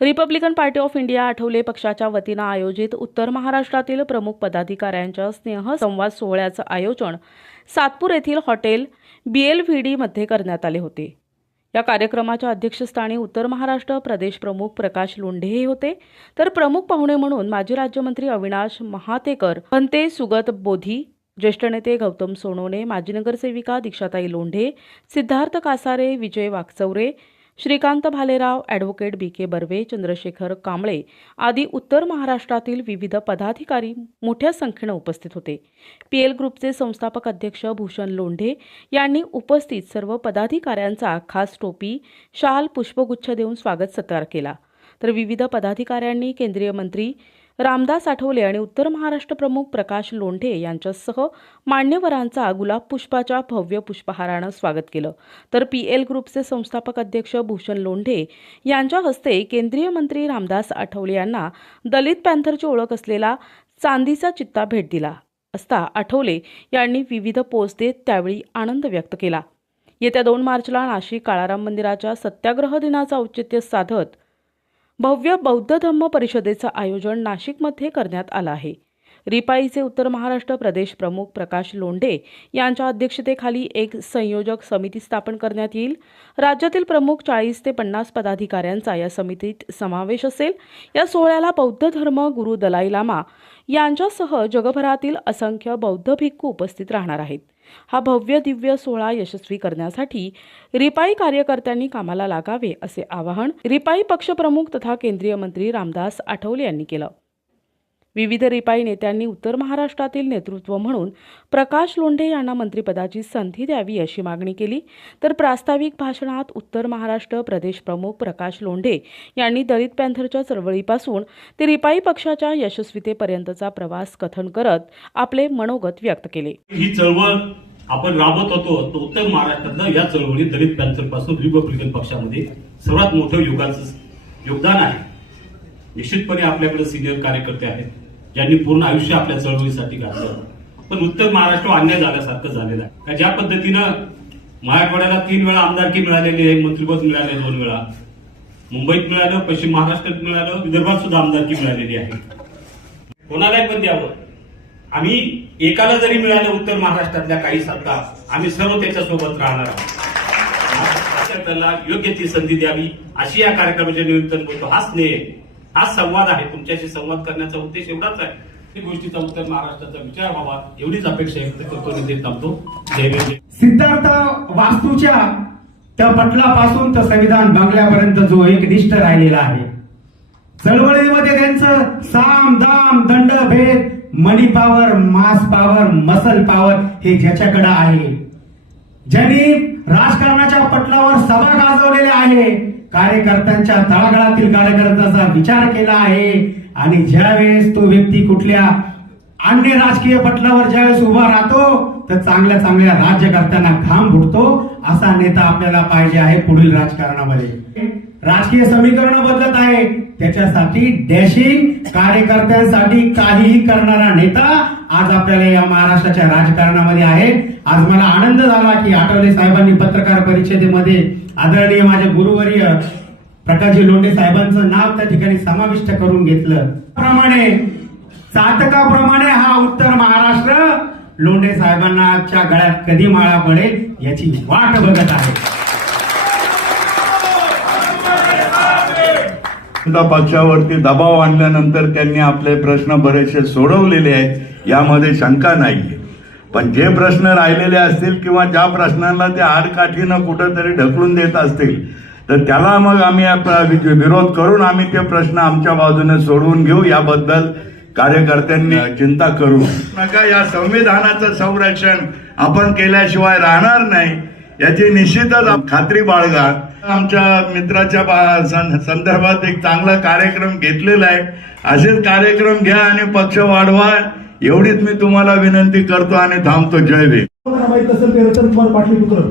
Republican party of India Athawale पक्षाच्या वतीनं आयोजित उत्तर महाराष्ट्रातील प्रमुख पदाधिकाऱ्यांच्या स्नेहसंवाद सोहळ्याचं आयोजन सातपूर येथील हॉटेल बी मध्ये करण्यात आले होते. या कार्यक्रमाच्या अध्यक्षस्थानी उत्तर महाराष्ट्र प्रदेश प्रमुख प्रकाश लोंढे हे होते. तर प्रमुख पाहुणे म्हणून माजी राज्यमंत्री अविनाश महातेकर भंते सुगत बोधी ज्येष्ठ नेते गौतम सोनवणे माजी नगरसेविका Dikshatai Londhe Siddharth Kasare Vijay Wakchaure Shrikant Bhalerao advocate B K Barve Chandrashekhar Kamble आदी उत्तर महाराष्ट्रातील विविध पदाधिकारी मोठ्या संख्येनं उपस्थित होते. पीएल ग्रुपचे संस्थापक अध्यक्ष भूषण लोंढे यांनी उपस्थित सर्व पदाधिकाऱ्यांचा खास टोपी शाल पुष्पगुच्छ देऊन स्वागत सत्कार केला. तर विविध पदाधिकाऱ्यांनी केंद्रीय मंत्री रामदास आठवले आणि उत्तर महाराष्ट्र प्रमुख प्रकाश लोंढे यांच्यासह मान्यवरांचा गुलाब पुष्पाच्या भव्य पुष्पहारानं स्वागत केलं. तर पी एल ग्रुपचे संस्थापक अध्यक्ष भूषण लोंढे यांच्या हस्ते केंद्रीय मंत्री रामदास आठवले यांना दलित पॅन्थरची ओळख असलेला चांदीचा चित्ता भेट दिला असता आठवले यांनी विविध पोस्ट देत त्यावेळी आनंद व्यक्त केला. येत्या दोन मार्चला नाशिक काळाराम मंदिराच्या सत्याग्रह दिनाचं औचित्य साधत भव्य बौद्ध धम्म परिषदेचं आयोजन नाशिकमध्ये करण्यात आलं आहे. रिपाईचे उत्तर महाराष्ट्र प्रदेश प्रमुख प्रकाश लोंढे यांच्या अध्यक्षतेखाली एक संयोजक समिती स्थापन करण्यात येईल. राज्यातील प्रमुख चाळीस ते पन्नास पदाधिकाऱ्यांचा या समितीत समावेश असेल. या सोहळ्याला बौद्ध धर्म गुरु दलाई लामा यांच्यासह जगभरातील असंख्य बौद्ध भिक्खू उपस्थित राहणार आहेत. हा भव्य दिव्य सोहळा यशस्वी करण्यासाठी रिपाई कार्यकर्त्यांनी कामाला लागावे असे आवाहन रिपाई पक्षप्रमुख तथा केंद्रीय मंत्री रामदास आठवले यांनी केलं. विविध रिपाई नेत्यांनी उत्तर महाराष्ट्रातील नेतृत्व म्हणून प्रकाश लोंढे यांना मंत्रिपदाची संधी द्यावी अशी मागणी केली. तर प्रास्ताविक भाषणात उत्तर महाराष्ट्र प्रदेश प्रमुख प्रकाश लोंढे यांनी दलित पॅन्थरच्या चळवळीपासून ते रिपाई पक्षाच्या यशस्वीतेपर्यंतचा प्रवास कथन करत आपले मनोगत व्यक्त केले. ही चळवळ आपण राबवत होतो तो उत्तर महाराष्ट्रातलं या चळवळीत दलित पॅन्थरपासून रिपब्लिकन पक्षामध्ये सर्वात मोठं योगाचं योगदान आहे. निश्चितपणे आपल्याकडे सिनियर कार्यकर्ते आहेत. ज्यांनी पूर्ण आयुष्य आपल्या चळवळीसाठी घातलं. पण उत्तर महाराष्ट्र अन्याय झाल्यासारखं झालेलं आहे. का ज्या पद्धतीनं मराठवाड्याला तीन वेळा आमदारकी मिळालेली आहे मंत्रिपद मिळाले दोन वेळा. मुंबईत मिळालं पश्चिम महाराष्ट्रात मिळालं विदर्भात सुद्धा आमदारकी मिळालेली आहे. कोणालाही पण द्यावं. आम्ही एकाला जरी मिळालं उत्तर महाराष्ट्रातल्या काही सत्ता आम्ही सर्व त्याच्यासोबत राहणार आहोत. योग्य ती संधी द्यावी अशी या कार्यक्रमाच्या निमित्तानं बोलतो. हा स्नेह हा संवाद आहे. तुमच्याशी संवाद करण्याचा उद्देश एवढाच आहे. की गोष्टीचा उत्तर महाराष्ट्राचा विचार व्हावा. एवढीच अपेक्षा व्यक्त करतो देत थांबतो. जय सिद्धार्थ वास्तूच्या त्या पटलापासून तर संविधान बंगल्यापर्यंत जो एक निष्ठ राहिलेला आहे. चळवळीमध्ये त्यांचं साम दाम दंड भेद money power mass power muscle power हे ज्याच्याकडे आहे. ज्यांनी राजकारणाच्या पटलावर सभा गाजवलेल्या आहे कार्यकर्त्यांच्या तळागाळातील कार्यकर्त्यांचा विचार केला आहे. आणि ज्यावेळेस तो व्यक्ती कुठल्या अन्य राजकीय पटलावर ज्यावेळेस उभा राहतो तर चांगल्या चांगल्या राज्यकर्त्यांना घाम फुटतो असा नेता आपल्याला पाहिजे आहे पुढील राजकारणामध्ये. राजकीय समीकरण बदलत आहे. त्याच्यासाठी डॅशिंग कार्यकर्त्यांसाठी काहीही करणारा नेता आज आपल्याला या महाराष्ट्राच्या राजकारणामध्ये आहे. आज मला आनंद झाला की आठवले साहेबांनी पत्रकार परिषदेमध्ये आदरणीय माझे गुरुवर्य प्रकाशजी लोंढे साहेबांचं नाव त्या ठिकाणी समाविष्ट करून घेतलं. प्रमाणे चातकाप्रमाणे हा उत्तर महाराष्ट्र लोंढे साहेबांनाच्या गळ्यात कधी माळा पडेल याची वाट बघत आहे. पक्षावरती दबाव आणल्यानंतर त्यांनी आपले प्रश्न बरेचसे सोडवलेले आहेत. यामध्ये शंका नाहीये. पण जे प्रश्न राहिलेले असतील किंवा ज्या प्रश्नांना ते आडकाठीनं कुठंतरी ढकलून देत असतील तर त्याला मग आम्ही विरोध करून आम्ही ते प्रश्न आमच्या बाजूने सोडवून घेऊ. याबद्दल कार्यकर्त्यांनी चिंता करू. नका या संविधानाचं संरक्षण आपण केल्याशिवाय राहणार नाही. याची निश्चितच खात्री बाळगा. आमच्या मित्राच्या संदर्भात एक चांगला कार्यक्रम घेतलेला आहे. असेच कार्यक्रम घ्या आणि पक्ष वाढवा. एवढीच मी तुम्हाला विनंती करतो आणि थांबतो. जय भीम. माहीत असेल ते रतन पाटलीपुत्र.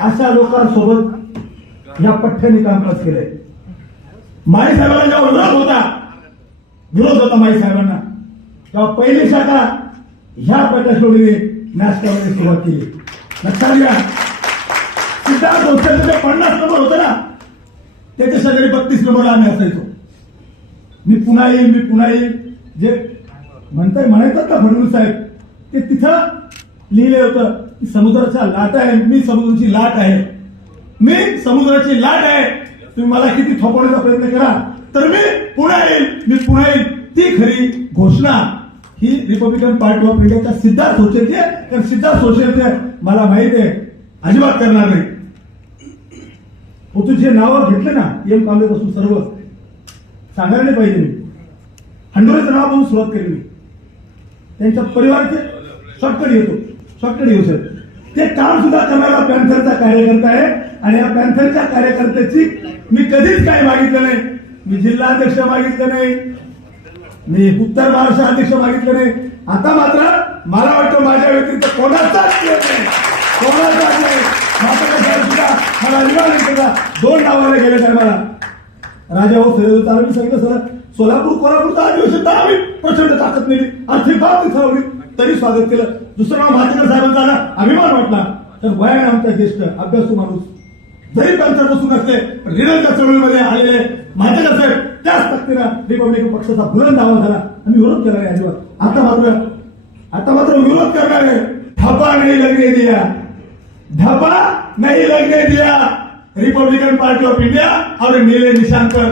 अशा लोकांसोबत या पठ्ठ्याने कामकाज केलंय. माईसाहेबांना जेव्हा विरोध होता विरोध होता माईसाहेबांना तेव्हा पहिली शाखा ह्या प्रकाश लोणीने नाश्त्यामध्ये सुरुवात केली. लक्षात घ्या. सिद्धार्थ होते पन्नास नंबर होते ना त्याच्या शेजारी बत्तीस नंबरला आम्ही असायचो. मी पुन्हा येईल मी पुन्हा येईल जे म्हणताय म्हणायचं का फडणवीस साहेब? ते तिथं लिहिले होतं की समुद्राच्या लाट आहे मी समुद्राची लाट आहे. मी समुद्राची लाट आहे. तुम्ही मला किती थोपवण्याचा प्रयत्न करा तर मी पुन्हा येईल मी पुन्हा येईल. ती खरी घोषणा. ही रिपब्लिकन पार्टी ऑफ इंडियाच्या सिद्धार्थ सोशलची आहे. कारण सिद्धार्थ सोशलचे मला माहीत आहे अजिबात करणार नाही. हो तुझे नावं घेतले ना एम कांबळेपासून सर्व. सांगायला नाही पाहिजे. मी हंडोरेचं नाव म्हणून सुरुवात केली मी. त्यांच्या परिवाराचे शॉर्टकट येतो शॉर्टकट येऊ सर. ते काम सुद्धा करणारा पॅन्थरचा कार्यकर्ता आहे आणि या पॅन्थरच्या कार्यकर्त्याची मी कधीच काही मागितलं नाही. मी जिल्हाध्यक्ष मागितलं नाही. मी उत्तर महाराष्ट्र अध्यक्ष मागितलं नाही. आता मात्र मला वाटतं माझ्या व्यतिरिक्त कोणाचाच खेळ नाही. कोणाचाच नाही. मात्र सुद्धा मला विमान दोन नावाने गेले साहेब मला. राजा भाऊ सर चालू मी सांगितलं सर. सोलापूर कोल्हापूरचा अधिवेशन तर आम्ही प्रचंड ताकद नेली आर्थिक बाब दिखावली तरी स्वागत केलं. दुसरं नाव भाजकर साहेबांचा अभिमान वाटला. तर वयाने आमचा ज्येष्ठ अभ्यासू माणूस जरी पंचायत बसून असले पण रिनलच्या चळवळीमध्ये आलेले भाजकर साहेब त्याच तक्तीनं रिपब्लिक पक्षाचा बुलंद दावा झाला आम्ही विरोध केला नाही अजिबात आता मात्र आता मात्र विरोध करणारे आहे नाही लगने दिया. धपा नाही लगने दिया. रिपब्लिकन पार्टी ऑफ इंडिया आणि नीले निशांकर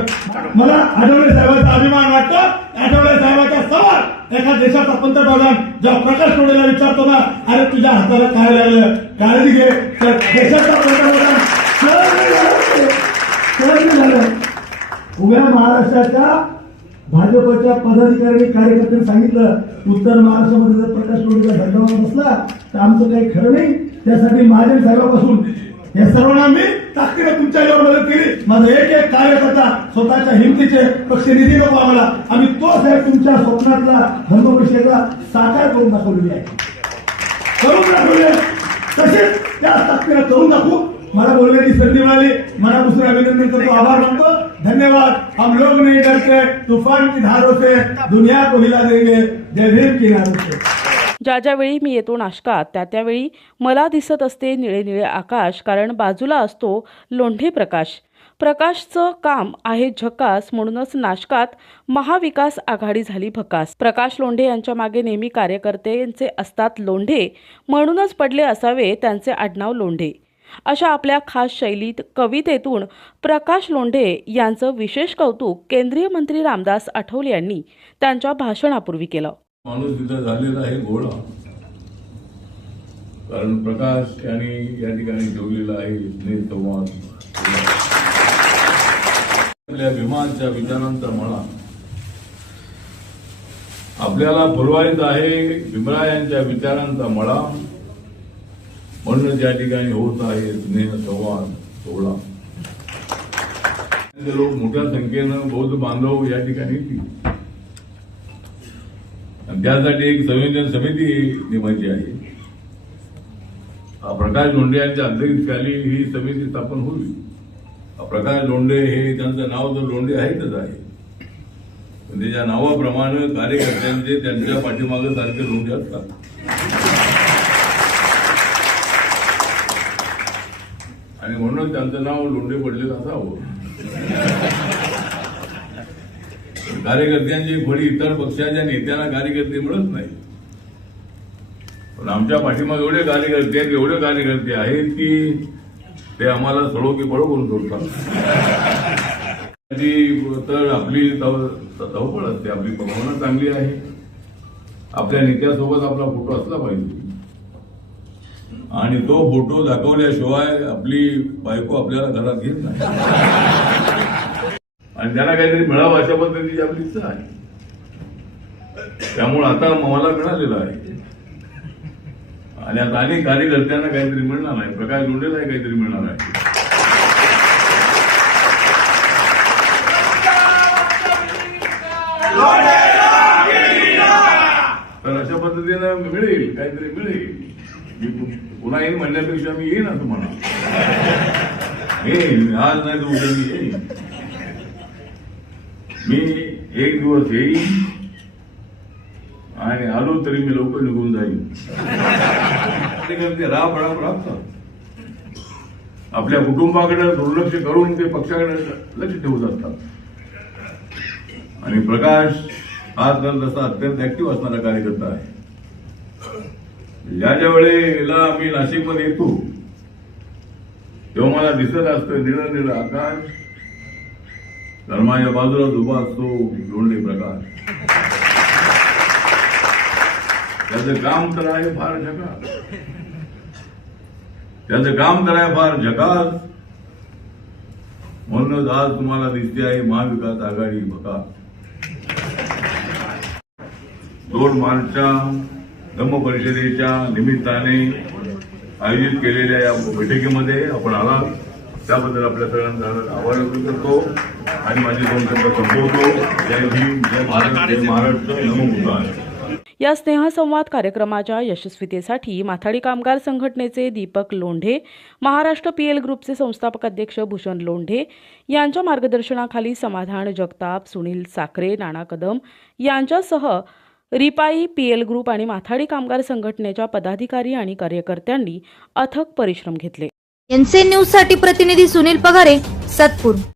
मला आठवले साहेबांचा अभिमान वाटतो. आठवले साहेबांच्या समोर एका देशाचा पंतप्रधान जेव्हा प्रकाश तोडेला विचारतो ना अरे तुझ्या हाताला काय लागलं? काळजी घे. तर देशाचा पंतप्रधान झालं उभ्या महाराष्ट्राच्या भाजपच्या पदाधिकारी कार्यकर्त्यांनी सांगितलं उत्तर महाराष्ट्रामध्ये जर प्रकाश तोडेचा धंदा बसला तर आमचं काही खरं नाही. त्यासाठी महाजन साहेबापासून या सर्वांना मी ताकदीने तुमच्या यावर मदत केली. माझा एक एक कार्यकर्ता स्वतःच्या हिमतीचे पक्ष निधी नको आम्हाला. आम्ही तो साहेब तुमच्या स्वप्नातला धर्मविषयाचा साकार करून दाखवलेली आहे. करून दाखवले तसेच त्या ताकदीने करून दाखवू. मला बोलण्याची संधी मिळाली. मनापासून अभिनंदन करतो. आभार मानतो. धन्यवाद. हम लोग नहीं डरते. तूफान की धारों से दुनिया को हिला देंगे. जय भीम की धारों से. ज्या ज्यावेळी मी येतो नाशकात त्या त्यावेळी मला दिसत असते निळे निळे आकाश कारण बाजूला असतो लोंढे प्रकाश. प्रकाशचं काम आहे झकास म्हणूनच नाशकात महाविकास आघाडी झाली भकास. प्रकाश लोंढे यांच्या मागे नेहमी कार्यकर्त्यांचे असतात लोंढे म्हणूनच पडले असावे त्यांचे आडनाव लोंढे. अशा आपल्या खास शैलीत कवितेतून प्रकाश लोंढे यांचं विशेष कौतुक केंद्रीय मंत्री रामदास आठवले यांनी त्यांच्या भाषणापूर्वी केलं. माणूस तिथं झालेला आहे गोळा कारण प्रकाश यांनी या ठिकाणी ठेवलेला आहे स्नेह संवाद. आपल्या भीमांच्या विचारांचा म्हणा आपल्याला फुलवायचा आहे भीमरायांच्या विचारांचा मळा. म्हणून या ठिकाणी होत आहे स्नेह संवाद सोहळा. लोक मोठ्या संख्येनं बौद्ध बांधव या ठिकाणी आणि त्यासाठी एक संयोजन समिती नेमायची आहे. प्रकाश लोंढे यांच्या अध्यक्षतेखाली ही समिती स्थापन होईल. प्रकाश लोंढे हे त्यांचं नाव तर लोंढे आहेतच आहे. पण त्याच्या नावाप्रमाणे कार्यकर्त्यांचे त्यांच्या पाठीमागे सारखे लोंढे असतात. आणि म्हणून त्यांचं नाव लोंढे पडलेलं असावं. कार्यकर्त्यांची फळी इतर पक्षाच्या नेत्यांना कार्यकर्ते मिळत नाही पण आमच्या पाठीमागे एवढे कार्यकर्ते आहेत एवढे कार्यकर्ते आहेत की ते आम्हाला सळो की पळो करून सोडतात. तर आपली धावपळ असते आपली भावना चांगली आहे. आपल्या नेत्यासोबत आपला फोटो असला पाहिजे. आणि तो फोटो दाखवल्याशिवाय आपली बायको आपल्याला घरात घेत नाही. आणि त्यांना काहीतरी मिळावं अशा पद्धतीची आपली इच्छा आहे. त्यामुळे आता मला मिळालेलं आहे. आणि आता अनेक कार्यकर्त्यांना काहीतरी मिळणार आहे. प्रकाश लोंढेलाही काहीतरी मिळणार आहे. तर अशा पद्धतीनं मिळेल काहीतरी मिळेल. मी पुन्हा येईन म्हणण्यापेक्षा मी येईन असं म्हणा येईन आज नाही तर उद्या मी येईन. मी एक दिवस येईन आणि आलो तरी मी लवकर निघून जाईन. कार्यकर्ते राब राब राबतात आपल्या कुटुंबाकडे दुर्लक्ष करून ते पक्षाकडे लक्ष ठेवत असतात आणि प्रकाश हा तर तसा अत्यंत ऍक्टिव्ह असणारा कार्यकर्ता आहे. ज्या ज्या वेळेला मी नाशिकमध्ये येतो तेव्हा मला दिसत असतं निळ निळ आकाश धर्माच्या बाजूला उभा असतो लोंढे प्रकाश त्याचं काम तर आहे फार झकास. त्याचं काम तर आहे फार झकास. म्हणूनच आज तुम्हाला दिसते आहे महाविकास आघाडी बघा दोन मार्चच्या धम्म परिषदेच्या निमित्ताने आयोजित केलेल्या या बैठकीमध्ये आपण आला त्याबद्दल आपल्या सगळ्यांचा आभार व्यक्त करतो. आणि माझे दोन शब्द संपवतो. जय भीम जय भारत जय महाराष्ट्र नमो या स्नेहसंवाद कार्यक्रमाच्या यशस्वीतेसाठी माथाडी कामगार संघटनेचे दीपक लोंढे महाराष्ट्र पीएल ग्रुपचे संस्थापक अध्यक्ष भूषण लोंढे यांच्या मार्गदर्शनाखाली समाधान जगताप सुनील साखरे नाना कदम यांच्यासह रिपाई पीएल ग्रुप आणि माथाडी कामगार संघटनेच्या पदाधिकारी आणि कार्यकर्त्यांनी अथक परिश्रम घेतले. एनसीएन न्यूजसाठी प्रतिनिधी सुनील पगारे सातपूर.